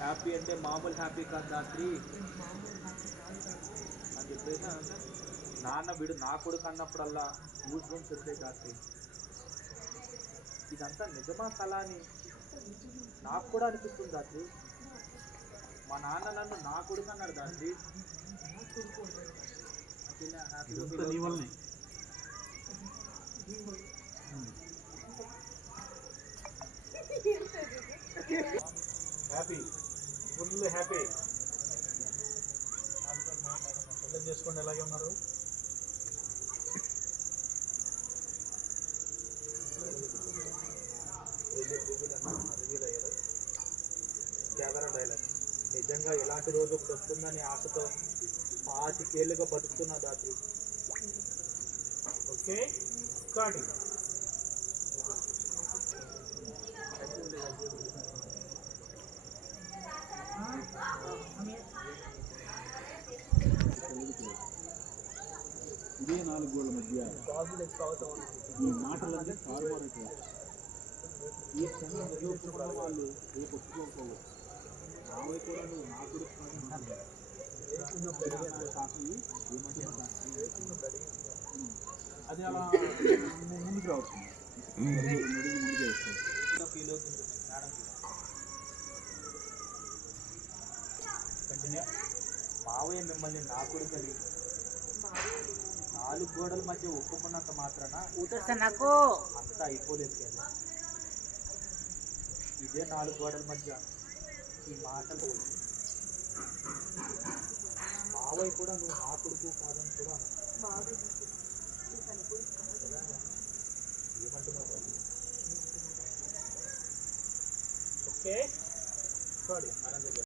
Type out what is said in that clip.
Happy అంటే మామూలు happy కాదు రాత్రి అని చెప్పేసి నాన్న వీడు నా కొడుకు అన్నప్పుడల్లా యూజ్ రూమ్స్ వచ్చాయి రాత్రి. ఇదంతా నిజమా కళ అని నాకు కూడా అనిపిస్తుంది రాత్రి. మా నాన్న నన్ను నా కొడుకు అన్నాడు రాత్రి. Happy, full happy. అర్థం చేసుకోండి ఎలాగే ఉన్నారు. కేదారా డైలాగ్ నిజంగా ఎలాంటి రోజు ఒకటి వస్తుందని ఆశతో 5 ఏళ్ళుగా బతుకుతున్నా దాటి. Okay starting. ఇదే 4 గోళ్ల మధ్య ఈ మాటలన్నీ తారుమారైపోయాయి. ఈ క్షణం నిర్వహించుకున్న వాళ్ళు రేపు ఒప్పుకోకపోవచ్చు. నావై కూడా నువ్వు నా కొడుకు అది అలా ముందుకు రావచ్చు. ముందుకు వేసుకోవచ్చు. ఫీల్ అవుతుంది మేడం. వెంటనే మావయ్య మిమ్మల్ని నా కొడుకని 4 గోడల మధ్య ఒప్పుకున్నంత మాత్రాన అంతా అయిపోలేదు కదా. ఇదే 4 గోడల మధ్య ఈ మాటలు మావయ్య కూడా నువ్వు నా కొడుకు కాదని కూడా ఏమంటున్నావు? Okay sorry.